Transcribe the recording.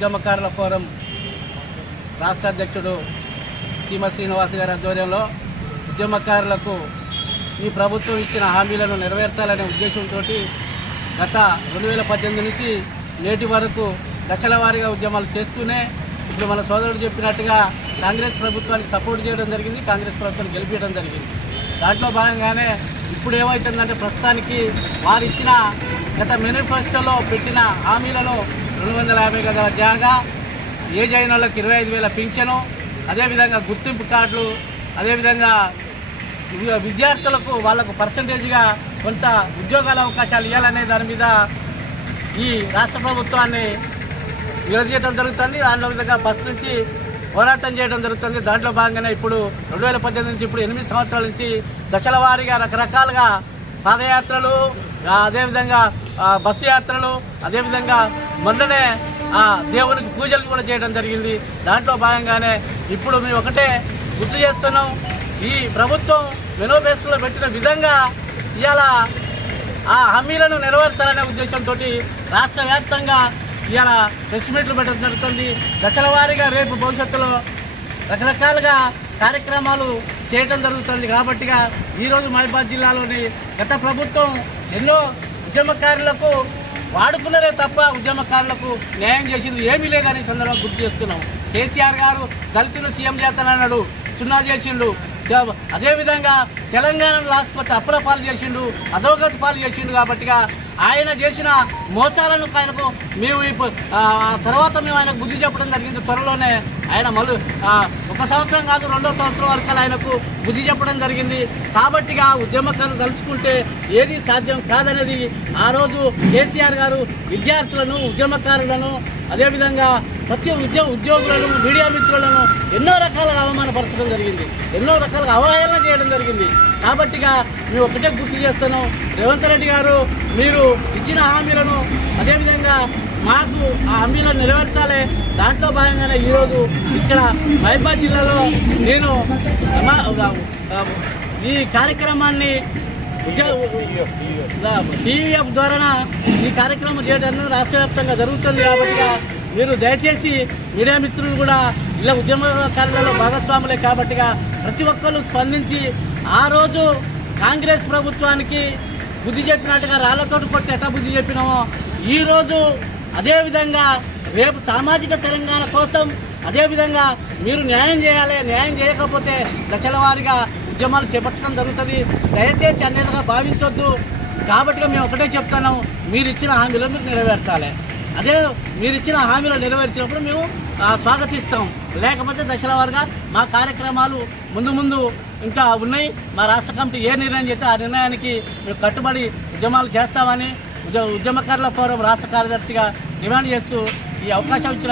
ఉద్యమకారుల ఫోరం రాష్ట్ర అధ్యక్షుడు సీమ శ్రీనివాస్ గారి ఆధ్వర్యంలో ఉద్యమకారులకు ఈ ప్రభుత్వం ఇచ్చిన హామీలను నెరవేర్చాలనే ఉద్దేశంతో గత రెండు వేల పద్దెనిమిది నుంచి నేటి వరకు దశల వారీగా ఉద్యమాలు చేస్తూనే ఇప్పుడు మన సోదరుడు చెప్పినట్టుగా కాంగ్రెస్ ప్రభుత్వానికి సపోర్ట్ చేయడం జరిగింది కాంగ్రెస్ ప్రభుత్వాన్ని గెలిపించడం జరిగింది. దాంట్లో భాగంగానే ఇప్పుడు ఏమవుతుందంటే ప్రస్తుతానికి వారు ఇచ్చిన గత మేనిఫెస్టోలో పెట్టిన హామీలను రెండు వందల యాభై గద జాగా ఏజ్ అయిన వాళ్ళకి ఇరవై ఐదు వేల పింఛను అదేవిధంగా గుర్తింపు కార్డులు అదేవిధంగా విద్యార్థులకు వాళ్ళకు పర్సంటేజ్గా కొంత ఉద్యోగాల అవకాశాలు ఇవ్వాలనే దాని మీద ఈ రాష్ట్ర ప్రభుత్వాన్ని విడదీయడం జరుగుతుంది. దాంట్లో విధంగా ఫస్ట్ నుంచి పోరాటం చేయడం జరుగుతుంది. దాంట్లో భాగంగానే ఇప్పుడు రెండు వేల పద్దెనిమిది నుంచి ఇప్పుడు ఎనిమిది సంవత్సరాల నుంచి దశల వారీగా రకరకాలుగా పాదయాత్రలు అదేవిధంగా బస్సు యాత్రలు అదేవిధంగా మొన్ననే ఆ, దేవునికి పూజలు కూడా చేయడం జరిగింది. దాంట్లో భాగంగానే ఇప్పుడు మేము ఒకటే గుర్తు చేస్తున్నాం. ఈ ప్రభుత్వం మేనిఫెస్టోలో పెట్టిన విధంగా ఇవాళ ఆ హామీలను నెరవేర్చాలనే ఉద్దేశంతో రాష్ట్ర వ్యాప్తంగా ఇవాళ ప్రెస్ మీట్లు పెట్టడం జరుగుతుంది. దశల వారీగా రేపు భవిష్యత్తులో రకరకాలుగా కార్యక్రమాలు చేయడం జరుగుతుంది. కాబట్టిగా ఈరోజు మహిబాద్ జిల్లాలోని గత ప్రభుత్వం ఎన్నో ఉద్యమకారులకు వాడుకున్నదే తప్ప ఉద్యమకారులకు న్యాయం చేసింది ఏమీ లేదని సందర్భంగా గుర్తు చేస్తున్నాం. కేసీఆర్ గారు దళితులు సీఎం చేస్తానన్నాడు సున్నా చేసిండు. అదేవిధంగా తెలంగాణను లాకపోతే అప్పుల పాలు చేసిండు. అధోగతి పాలు చేసిండు కాబట్టిగా ఆయన చేసిన మోసాలను ఆయనకు మేము ఇప్పుడు తర్వాత మేము ఆయనకు బుద్ధి చెప్పడం జరిగింది. త్వరలోనే ఆయన మళ్ళీ ఒక సంవత్సరం కాదు రెండో సంవత్సరం వరకు ఆయనకు బుద్ధి చెప్పడం జరిగింది. కాబట్టిగా ఉద్యమకారులు తలుచుకుంటే ఏది సాధ్యం కాదనేది ఆ రోజు కేసీఆర్ గారు విద్యార్థులను ఉద్యమకారులను అదేవిధంగా ప్రతి ఉద్యోగ ఉద్యోగులను మీడియా మిత్రులను ఎన్నో రకాలుగా అవమానపరచడం జరిగింది. ఎన్నో రకాలుగా అవహేళన చేయడం జరిగింది. కాబట్టిగా మేము ఒకటే గుర్తు చేస్తున్నాం. రేవంత్ రెడ్డి గారు మీరు ఇచ్చిన హామీలను అదేవిధంగా మాకు ఆ హామీలను నెరవేర్చాలి దాంట్లో భాగంగానే ఈరోజు ఇక్కడ మహిబాద్ జిల్లాలో నేను ఈ కార్యక్రమాన్ని టీవీఎఫ్ ద్వారా ఈ కార్యక్రమం చేయడం రాష్ట్ర వ్యాప్తంగా జరుగుతుంది కాబట్టి మీరు దయచేసి మీడియా మిత్రులు కూడా ఇలా ఉద్యమకారులలో భాగస్వాములే కాబట్టిగా ప్రతి ఒక్కరు స్పందించి ఆ రోజు కాంగ్రెస్ ప్రభుత్వానికి బుద్ధి చెప్పినట్టుగా రాళ్ళతోటి కొట్టి ఎట్లా బుద్ధి చెప్పినామో ఈరోజు అదేవిధంగా రేపు సామాజిక తెలంగాణ కోసం అదేవిధంగా మీరు న్యాయం చేయాలి న్యాయం చేయకపోతే దశల వారీగా ఉద్యమాలు చేపట్టడం జరుగుతుంది. దయచేసి అన్నిటిగా భావించొద్దు. కాబట్టి మేము ఒకటే చెప్తున్నాం మీరు ఇచ్చిన హామీలను మీరు నెరవేర్చాలి. అదే మీరు ఇచ్చిన హామీలు నెరవేర్చినప్పుడు మేము స్వాగతిస్తాం. లేకపోతే దశల వారుగా మా కార్యక్రమాలు ముందు ముందు ఇంకా ఉన్నాయి. మా రాష్ట్ర కమిటీ ఏ నిర్ణయం చేస్తే ఆ నిర్ణయానికి మేము కట్టుబడి ఉద్యమాలు చేస్తామని ఉద్యమకారుల ఫోరం రాష్ట్ర కార్యదర్శిగా డిమాండ్ చేస్తూ ఈ అవకాశం ఇచ్చిన